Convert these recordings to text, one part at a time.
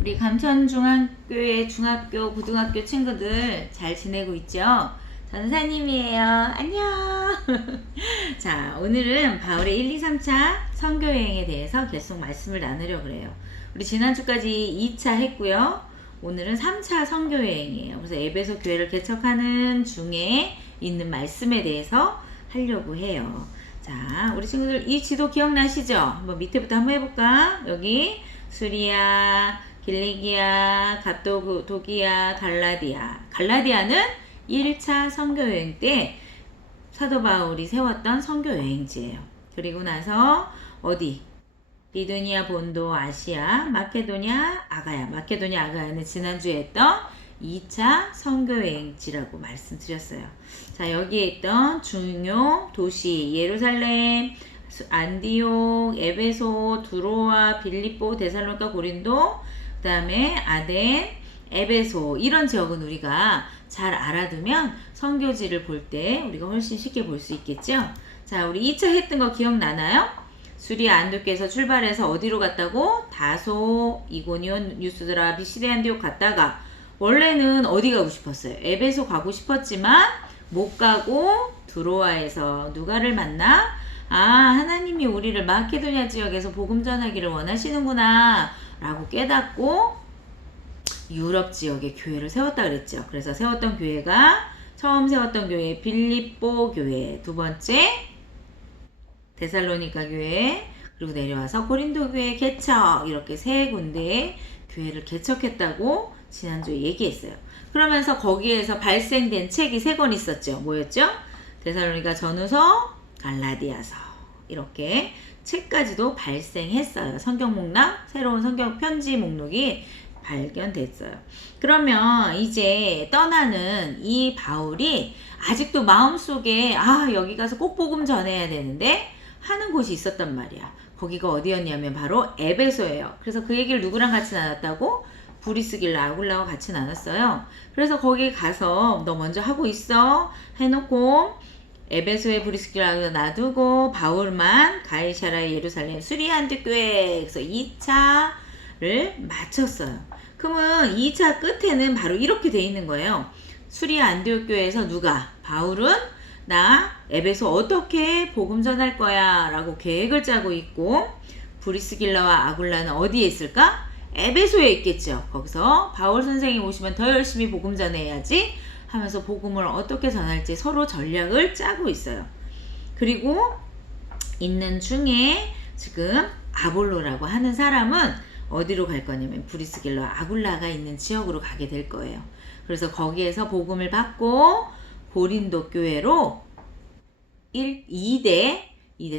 우리 감천중앙교회 중학교, 고등학교 친구들 잘 지내고 있죠? 전사님이에요. 안녕! 자, 오늘은 바울의 1, 2, 3차 선교여행에 대해서 계속 말씀을 나누려고 그래요. 우리 지난주까지 2차 했고요. 오늘은 3차 선교여행이에요. 그래서 에베소 교회를 개척하는 중에 있는 말씀에 대해서 하려고 해요. 자, 우리 친구들 이 지도 기억나시죠? 한번 밑에부터 한번 해볼까? 여기 수리아, 길리기아, 갑도기아, 갈라디아. 갈라디아는 1차 선교여행 때 사도 바울이 세웠던 선교여행지예요. 그리고 나서 어디? 비두니아, 본도, 아시아, 마케도냐, 아가야. 마케도냐, 아가야는 지난주에 했던 2차 선교여행지라고 말씀드렸어요. 자, 여기에 있던 중요 도시 예루살렘, 안디옥, 에베소, 두로아, 빌립보, 데살로니가, 고린도, 그 다음에 아덴, 에베소 이런 지역은 우리가 잘 알아두면 선교지를 볼 때 우리가 훨씬 쉽게 볼 수 있겠죠. 자, 우리 2차 했던 거 기억나나요? 수리아 안디옥에서 출발해서 어디로 갔다고? 다소, 이고니온, 유스드라, 비시데 안디옥 갔다가 원래는 어디 가고 싶었어요? 에베소 가고 싶었지만 못 가고 두로아에서 누가를 만나? 아, 하나님이 우리를 마케도니아 지역에서 복음 전하기를 원하시는구나 라고 깨닫고 유럽 지역에 교회를 세웠다 그랬죠. 그래서 세웠던 교회가 처음 세웠던 교회 빌립보 교회, 두 번째 데살로니가 교회, 그리고 내려와서 고린도 교회 개척, 이렇게 세 군데의 교회를 개척했다고 지난주에 얘기했어요. 그러면서 거기에서 발생된 책이 3권 있었죠. 뭐였죠? 데살로니가 전후서, 갈라디아서, 이렇게 책까지도 발생했어요. 성경 목록, 새로운 성경 편지 목록이 발견됐어요. 그러면 이제 떠나는 이 바울이 아직도 마음속에 여기 가서 꼭 복음 전해야 되는데 하는 곳이 있었단 말이야. 거기가 어디였냐면 바로 에베소예요. 그래서 그 얘기를 누구랑 같이 나눴다고? 브리스길라, 아굴라와 같이 나눴어요. 그래서 거기 가서 너 먼저 하고 있어 해놓고 에베소에 브리스길라 놔두고 바울만 가이사랴, 예루살렘, 수리아 안디옥교회, 그래서 2차를 마쳤어요. 그러면 2차 끝에는 바로 이렇게 돼 있는 거예요. 수리아 안디옥교회에서 누가? 바울은 나 에베소 어떻게 복음 전할 거야 라고 계획을 짜고 있고, 브리스길라와 아굴라는 어디에 있을까? 에베소에 있겠죠. 거기서 바울 선생이 오시면 더 열심히 복음 전해야지 하면서 복음을 어떻게 전할지 서로 전략을 짜고 있어요. 그리고 있는 중에 지금 아볼로라고 하는 사람은 어디로 갈 거냐면 브리스길라, 아굴라가 있는 지역으로 가게 될 거예요. 그래서 거기에서 복음을 받고 고린도 교회로 2대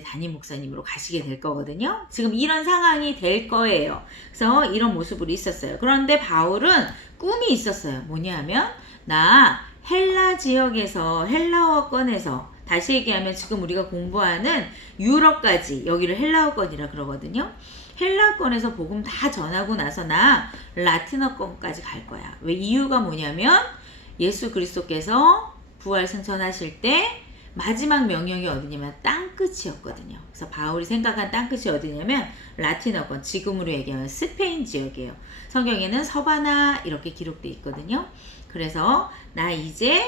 담임 목사님으로 가시게 될 거거든요. 지금 이런 상황이 될 거예요. 그래서 이런 모습으로 있었어요. 그런데 바울은 꿈이 있었어요. 뭐냐면 나 헬라 지역에서 헬라어권에서, 다시 얘기하면 지금 우리가 공부하는 유럽까지, 여기를 헬라어권이라 그러거든요. 헬라어권에서 복음 다 전하고 나서 나 라틴어권까지 갈 거야. 왜? 이유가 뭐냐면 예수 그리스도께서 부활 승천하실 때 마지막 명령이 어디냐면 땅끝이었거든요. 그래서 바울이 생각한 땅끝이 어디냐면 라틴어권, 지금으로 얘기하면 스페인 지역이에요. 성경에는 서바나 이렇게 기록되어 있거든요. 그래서 나 이제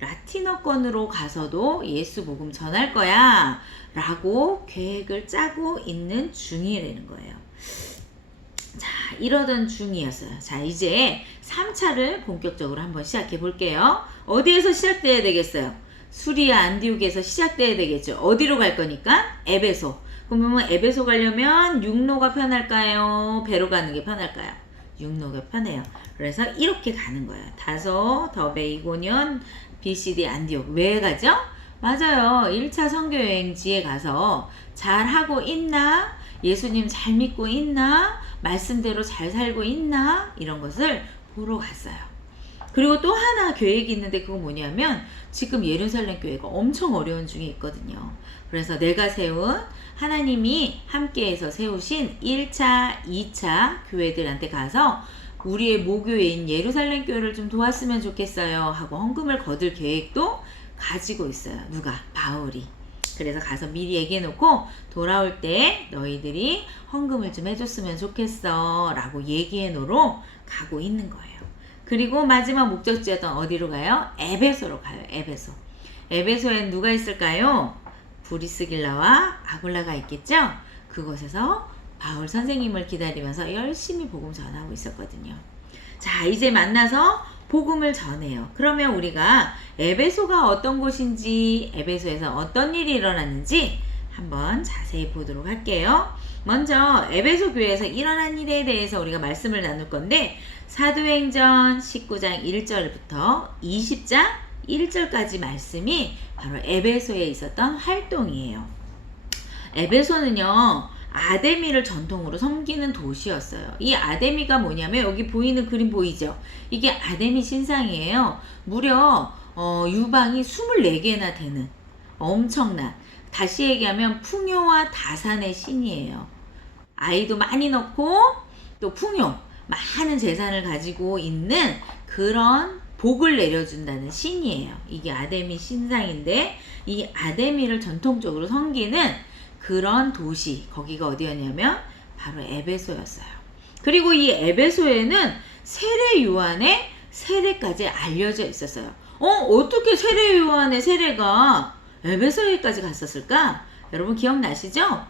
라틴어권으로 가서도 예수 복음 전할 거야 라고 계획을 짜고 있는 중이라는 거예요. 자, 이러던 중이었어요. 자, 이제 3차를 본격적으로 한번 시작해 볼게요. 어디에서 시작돼야 되겠어요? 수리아 안디옥에서 시작돼야 되겠죠. 어디로 갈 거니까? 에베소. 그러면 에베소 가려면 육로가 편할까요? 배로 가는 게 편할까요? 육로가 편해요. 그래서 이렇게 가는 거예요. 다소, 더베, 이고니온, 비시디, 안디옥. 왜 가죠? 맞아요. 1차 선교여행지에 가서 잘 하고 있나? 예수님 잘 믿고 있나? 말씀대로 잘 살고 있나? 이런 것을 보러 갔어요. 그리고 또 하나 계획이 있는데 그거 뭐냐면 지금 예루살렘 교회가 엄청 어려운 중에 있거든요. 그래서 내가 세운, 하나님이 함께해서 세우신 1차, 2차 교회들한테 가서 우리의 모교회인 예루살렘 교회를 좀 도왔으면 좋겠어요 하고 헌금을 거둘 계획도 가지고 있어요. 누가? 바울이. 그래서 가서 미리 얘기해놓고 돌아올 때 너희들이 헌금을 좀 해줬으면 좋겠어 라고 얘기해놓으러 가고 있는 거예요. 그리고 마지막 목적지였던 어디로 가요? 에베소로 가요. 에베소. 에베소엔 누가 있을까요? 브리스길라와 아굴라가 있겠죠? 그곳에서 바울 선생님을 기다리면서 열심히 복음 전하고 있었거든요. 자, 이제 만나서 복음을 전해요. 그러면 우리가 에베소가 어떤 곳인지, 에베소에서 어떤 일이 일어났는지 한번 자세히 보도록 할게요. 먼저 에베소 교회에서 일어난 일에 대해서 우리가 말씀을 나눌 건데, 사도행전 19장 1절부터 20장 1절까지 말씀이 바로 에베소에 있었던 활동이에요. 에베소는요, 아데미를 전통으로 섬기는 도시였어요. 이 아데미가 뭐냐면 여기 보이는 그림 보이죠? 이게 아데미 신상이에요. 무려 유방이 24개나 되는 엄청난, 다시 얘기하면 풍요와 다산의 신이에요. 아이도 많이 넣고 또 풍요, 많은 재산을 가지고 있는 그런 복을 내려준다는 신이에요. 이게 아데미 신상인데, 이 아데미를 전통적으로 섬기는 그런 도시, 거기가 어디였냐면 바로 에베소였어요. 그리고 이 에베소에는 세례 요한의 세례까지 알려져 있었어요. 어떻게 세례 요한의 세례가 에베소에까지 갔었을까? 여러분 기억나시죠?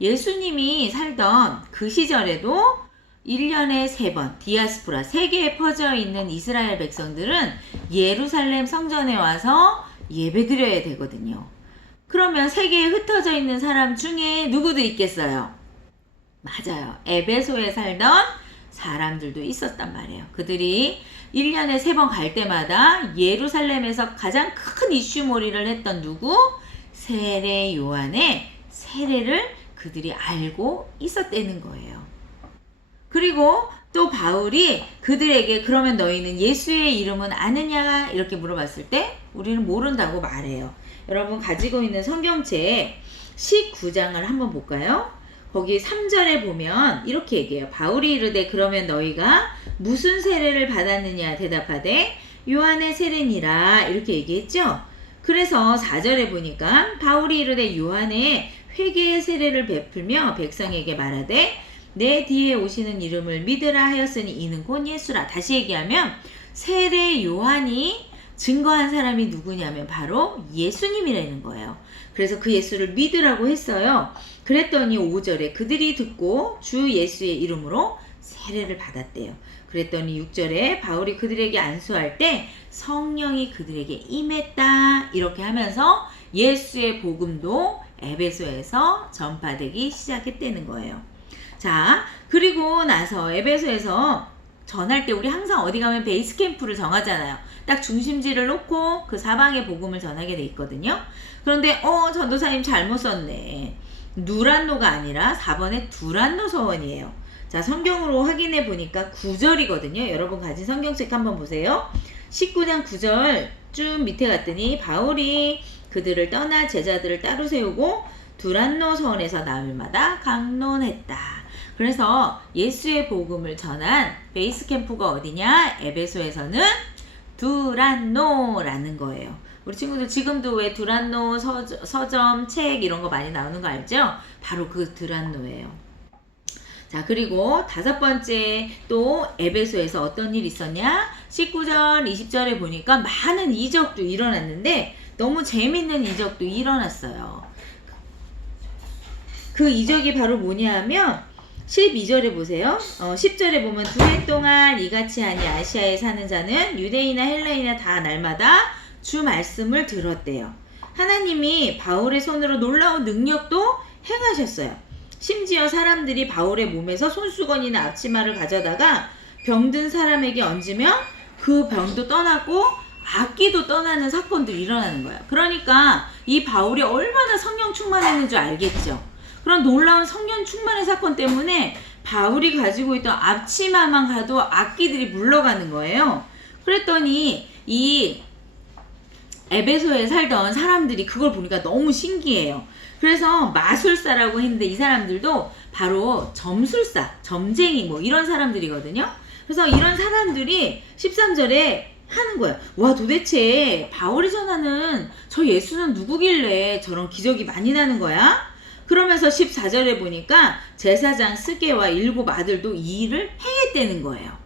예수님이 살던 그 시절에도 1년에 3번 디아스포라, 세계에 퍼져 있는 이스라엘 백성들은 예루살렘 성전에 와서 예배드려야 되거든요. 그러면 세계에 흩어져 있는 사람 중에 누구도 있겠어요? 맞아요. 에베소에 살던 사람들도 있었단 말이에요. 그들이 1년에 3번 갈 때마다 예루살렘에서 가장 큰 이슈몰이를 했던 누구? 세례 요한의 세례를 그들이 알고 있었다는 거예요. 그리고 또 바울이 그들에게 그러면 너희는 예수의 이름은 아느냐? 이렇게 물어봤을 때 우리는 모른다고 말해요. 여러분 가지고 있는 성경책 19장을 한번 볼까요? 거기 3절에 보면 이렇게 얘기해요. 바울이 이르되 그러면 너희가 무슨 세례를 받았느냐 대답하되 요한의 세례니라 이렇게 얘기했죠. 그래서 4절에 보니까 바울이 이르되 요한의 회개의 세례를 베풀며 백성에게 말하되 내 뒤에 오시는 이름을 믿으라 하였으니 이는 곧 예수라. 다시 얘기하면 세례 요한이 증거한 사람이 누구냐면 바로 예수님이라는 거예요. 그래서 그 예수를 믿으라고 했어요. 그랬더니 5절에 그들이 듣고 주 예수의 이름으로 세례를 받았대요. 그랬더니 6절에 바울이 그들에게 안수할 때 성령이 그들에게 임했다. 이렇게 하면서 예수의 복음도 에베소에서 전파되기 시작했다는 거예요. 자, 그리고 나서 에베소에서 전할 때 우리 항상 어디 가면 베이스 캠프를 정하잖아요. 딱 중심지를 놓고 그 사방의 복음을 전하게 돼 있거든요. 그런데 전도사님 잘못 썼네. 누란노가 아니라 4번에 두란노 서원이에요. 자, 성경으로 확인해 보니까 9절이거든요. 여러분 가진 성경책 한번 보세요. 19장 9절 쭉 밑에 갔더니 바울이 그들을 떠나 제자들을 따로 세우고 두란노 서원에서 나흘마다 강론했다. 그래서 예수의 복음을 전한 베이스 캠프가 어디냐? 에베소에서는 두란노라는 거예요. 우리 친구들 지금도 왜 두란노 서점, 책 이런 거 많이 나오는 거 알죠? 바로 그 두란노예요. 자, 그리고 5번째 또 에베소에서 어떤 일이 있었냐? 19절, 20절에 보니까 많은 이적도 일어났는데 너무 재밌는 이적도 일어났어요. 그 이적이 바로 뭐냐 하면 12절에 보세요. 10절에 보면 2해 동안 이같이 하니 아시아에 사는 자는 유대인이나 헬라인이나 다 날마다 주 말씀을 들었대요. 하나님이 바울의 손으로 놀라운 능력도 행하셨어요. 심지어 사람들이 바울의 몸에서 손수건이나 앞치마를 가져다가 병든 사람에게 얹으면 그 병도 떠나고 악기도 떠나는 사건들이 일어나는 거예요. 그러니까 이 바울이 얼마나 성령 충만했는 줄 알겠죠. 그런 놀라운 성령 충만의 사건 때문에 바울이 가지고 있던 앞치마만 가도 악기들이 물러가는 거예요. 그랬더니 이 에베소에 살던 사람들이 그걸 보니까 너무 신기해요. 그래서 마술사라고 했는데 이 사람들도 바로 점술사, 점쟁이 뭐 이런 사람들이거든요. 그래서 이런 사람들이 13절에 하는 거야. 와, 도대체 바울이 전하는 저 예수는 누구길래 저런 기적이 많이 나는 거야? 그러면서 14절에 보니까 제사장 스게와 7 아들도 이 일을 행했다는 거예요.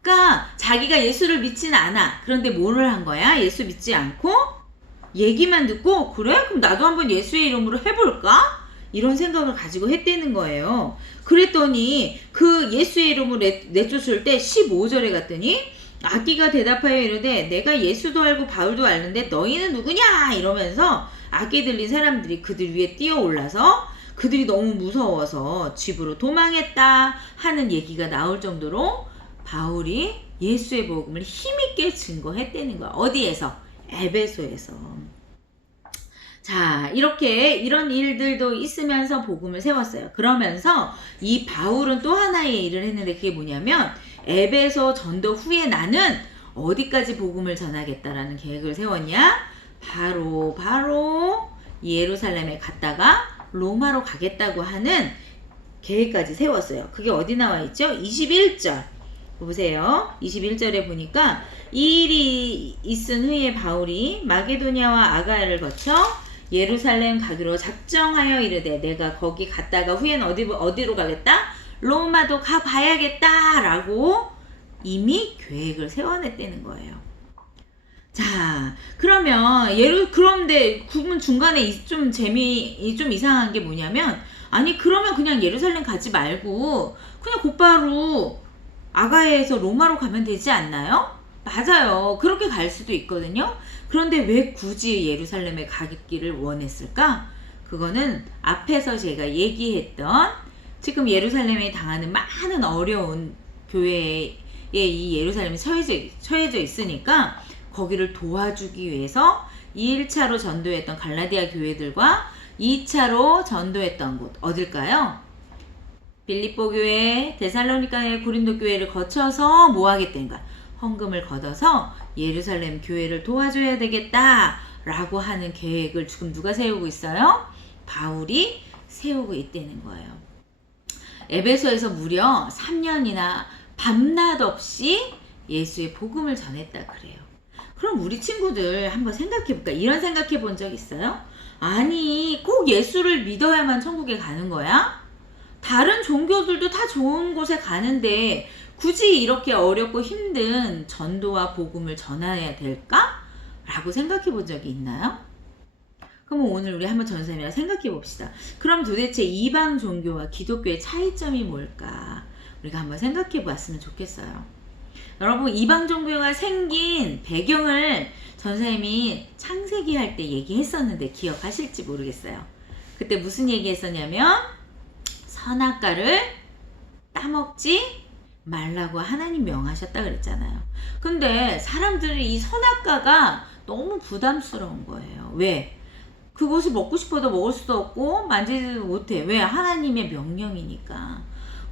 그러니까 자기가 예수를 믿진 않아. 그런데 뭐를 한 거야? 예수 믿지 않고 얘기만 듣고 그래? 그럼 나도 한번 예수의 이름으로 해볼까? 이런 생각을 가지고 했다는 거예요. 그랬더니 그 예수의 이름으로 내쫓을 때 15절에 갔더니 악기가 대답하여 이르되 내가 예수도 알고 바울도 알는데 너희는 누구냐? 이러면서 악기 들린 사람들이 그들 위에 뛰어올라서 그들이 너무 무서워서 집으로 도망했다 하는 얘기가 나올 정도로 바울이 예수의 복음을 힘있게 증거했다는 거야. 어디에서? 에베소에서. 자, 이렇게 이런 일들도 있으면서 복음을 세웠어요. 그러면서 이 바울은 또 하나의 일을 했는데 그게 뭐냐면 에베소 전도 후에 나는 어디까지 복음을 전하겠다라는 계획을 세웠냐? 바로 예루살렘에 갔다가 로마로 가겠다고 하는 계획까지 세웠어요. 그게 어디 나와 있죠? 21절 보세요. 21절에 보니까 이 일이 있은 후에 바울이 마게도냐와 아가야를 거쳐 예루살렘 가기로 작정하여 이르되 내가 거기 갔다가 후에는 어디로 가겠다? 로마도 가봐야겠다 라고 이미 계획을 세워냈다는 거예요. 자, 그러면 그런데 그분 중간에 좀 이상한 게 뭐냐면 아니 그러면 그냥 예루살렘 가지 말고 그냥 곧바로 아가야에서 로마로 가면 되지 않나요? 맞아요. 그렇게 갈 수도 있거든요. 그런데 왜 굳이 예루살렘에 가기를 원했을까? 그거는 앞에서 제가 얘기했던 지금 예루살렘에 당하는 많은 어려운 교회에 이 예루살렘이 처해져 있으니까 거기를 도와주기 위해서 1차로 전도했던 갈라디아 교회들과 2차로 전도했던 곳 어딜까요? 빌립보 교회, 데살로니가 교회, 고린도 교회를 거쳐서 뭐 하겠다는가? 헌금을 걷어서 예루살렘 교회를 도와줘야 되겠다라고 하는 계획을 지금 누가 세우고 있어요? 바울이 세우고 있다는 거예요. 에베소에서 무려 3년이나 밤낮 없이 예수의 복음을 전했다 그래요. 그럼 우리 친구들 한번 생각해볼까? 이런 생각해 본 적 있어요? 아니 꼭 예수를 믿어야만 천국에 가는 거야? 다른 종교들도 다 좋은 곳에 가는데 굳이 이렇게 어렵고 힘든 전도와 복음을 전해야 될까? 라고 생각해 본 적이 있나요? 그럼 오늘 우리 한번 전사님이랑 생각해 봅시다. 그럼 도대체 이방 종교와 기독교의 차이점이 뭘까? 우리가 한번 생각해 봤으면 좋겠어요. 여러분 이방 종교가 생긴 배경을 전사님이 창세기 할 때 얘기했었는데 기억하실지 모르겠어요. 그때 무슨 얘기 했었냐면 선악과를 따먹지 말라고 하나님 명하셨다 그랬잖아요. 근데 사람들이 이 선악과가 너무 부담스러운 거예요. 왜? 그것을 먹고 싶어도 먹을 수도 없고 만지지도 못해. 왜? 하나님의 명령이니까.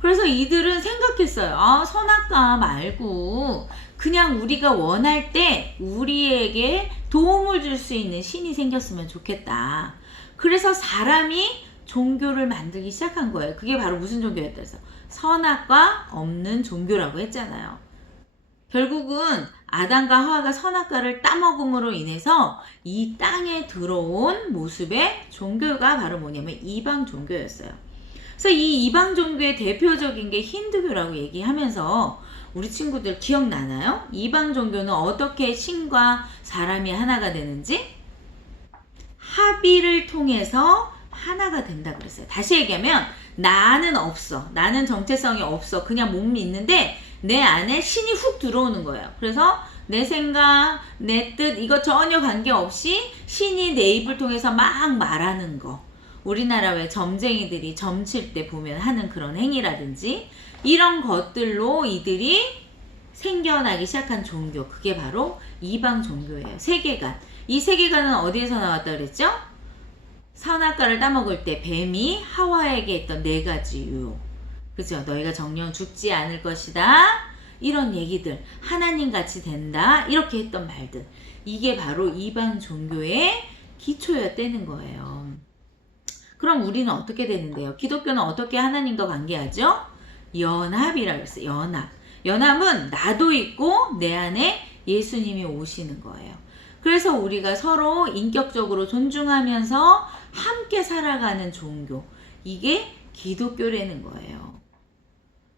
그래서 이들은 생각했어요. 아, 선악과 말고 그냥 우리가 원할 때 우리에게 도움을 줄 수 있는 신이 생겼으면 좋겠다. 그래서 사람이 종교를 만들기 시작한 거예요. 그게 바로 무슨 종교였다 해서 선악과 없는 종교라고 했잖아요. 결국은 아담과 하와가 선악과를 따먹음으로 인해서 이 땅에 들어온 모습의 종교가 바로 뭐냐면 이방 종교였어요. 그래서 이 이방 종교의 대표적인 게 힌두교라고 얘기하면서 우리 친구들 기억나나요? 이방 종교는 어떻게 신과 사람이 하나가 되는지 합의를 통해서 하나가 된다 그랬어요. 다시 얘기하면 나는 없어. 나는 정체성이 없어. 그냥 몸이 있는데 내 안에 신이 훅 들어오는 거예요. 그래서 내 생각, 내 뜻 이거 전혀 관계없이 신이 내 입을 통해서 막 말하는 거. 우리나라 왜 점쟁이들이 점칠 때 보면 하는 그런 행위라든지 이런 것들로 이들이 생겨나기 시작한 종교. 그게 바로 이방 종교예요. 세계관. 이 세계관은 어디에서 나왔다 그랬죠? 선악과를 따먹을 때 뱀이 하와에게 했던 4가지 유혹. 그죠? 너희가 정령 죽지 않을 것이다. 이런 얘기들. 하나님 같이 된다. 이렇게 했던 말들. 이게 바로 이방 종교의 기초였다는 거예요. 그럼 우리는 어떻게 되는데요? 기독교는 어떻게 하나님과 관계하죠? 연합이라고 했어요. 연합. 연합은 나도 있고 내 안에 예수님이 오시는 거예요. 그래서 우리가 서로 인격적으로 존중하면서 함께 살아가는 종교, 이게 기독교라는 거예요.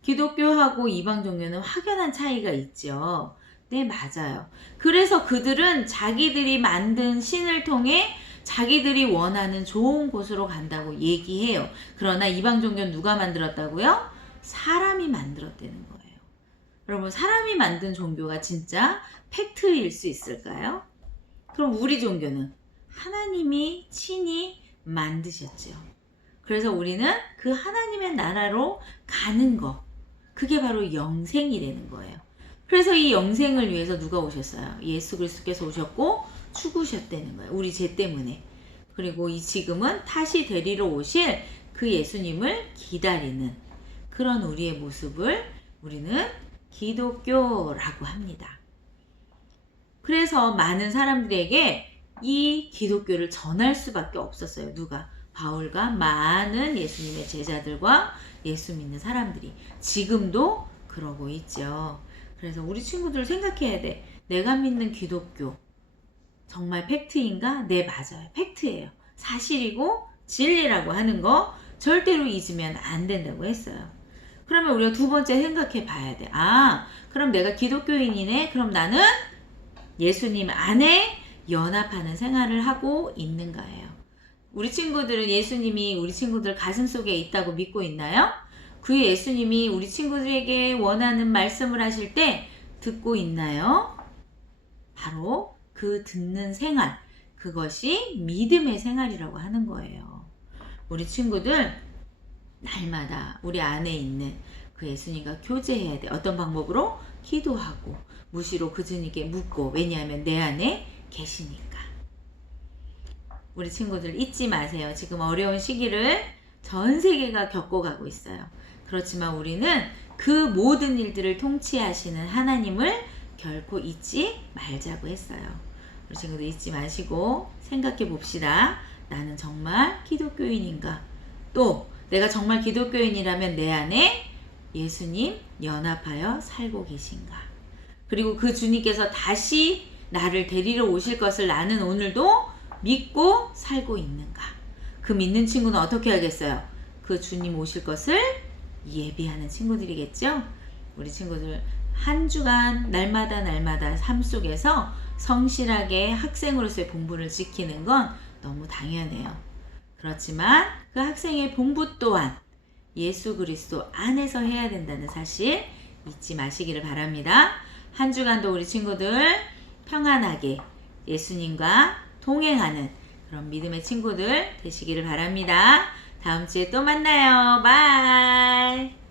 기독교하고 이방 종교는 확연한 차이가 있죠. 네, 맞아요. 그래서 그들은 자기들이 만든 신을 통해 자기들이 원하는 좋은 곳으로 간다고 얘기해요. 그러나 이방 종교는 누가 만들었다고요? 사람이 만들었다는 거예요. 여러분, 사람이 만든 종교가 진짜 팩트일 수 있을까요? 그럼 우리 종교는 하나님이 친히 만드셨죠. 그래서 우리는 그 하나님의 나라로 가는 거, 그게 바로 영생이라는 거예요. 그래서 이 영생을 위해서 누가 오셨어요? 예수 그리스도께서 오셨고 죽으셨다는 거예요. 우리 죄 때문에. 그리고 이 지금은 다시 데리러 오실 그 예수님을 기다리는 그런 우리의 모습을 우리는 기독교라고 합니다. 그래서 많은 사람들에게 이 기독교를 전할 수밖에 없었어요. 누가? 바울과 많은 예수님의 제자들과 예수 믿는 사람들이 지금도 그러고 있죠. 그래서 우리 친구들 생각해야 돼. 내가 믿는 기독교 정말 팩트인가? 네, 맞아요. 팩트예요. 사실이고 진리라고 하는 거 절대로 잊으면 안 된다고 했어요. 그러면 우리가 두 번째 생각해 봐야 돼. 아, 그럼 내가 기독교인이네? 그럼 나는 예수님 안에 연합하는 생활을 하고 있는가예요. 우리 친구들은 예수님이 우리 친구들 가슴 속에 있다고 믿고 있나요? 그 예수님이 우리 친구들에게 원하는 말씀을 하실 때 듣고 있나요? 바로 그 듣는 생활, 그것이 믿음의 생활이라고 하는 거예요. 우리 친구들 날마다 우리 안에 있는 그 예수님과 교제해야 돼. 어떤 방법으로? 기도하고 무시로 그 주님께 묻고. 왜냐하면 내 안에 계시니까. 우리 친구들 잊지 마세요. 지금 어려운 시기를 전 세계가 겪어가고 있어요. 그렇지만 우리는 그 모든 일들을 통치하시는 하나님을 결코 잊지 말자고 했어요. 우리 친구들 잊지 마시고 생각해 봅시다. 나는 정말 기독교인인가? 또 내가 정말 기독교인이라면 내 안에 예수님 연합하여 살고 계신가? 그리고 그 주님께서 다시 나를 데리러 오실 것을 나는 오늘도 믿고 살고 있는가? 그 믿는 친구는 어떻게 하겠어요? 그 주님 오실 것을 예비하는 친구들이겠죠? 우리 친구들 한 주간 날마다 삶 속에서 성실하게 학생으로서의 본분을 지키는 건 너무 당연해요. 그렇지만 그 학생의 본분 또한 예수 그리스도 안에서 해야 된다는 사실 잊지 마시기를 바랍니다. 한 주간도 우리 친구들 평안하게 예수님과 동행하는 그런 믿음의 친구들 되시기를 바랍니다. 다음 주에 또 만나요. 바이.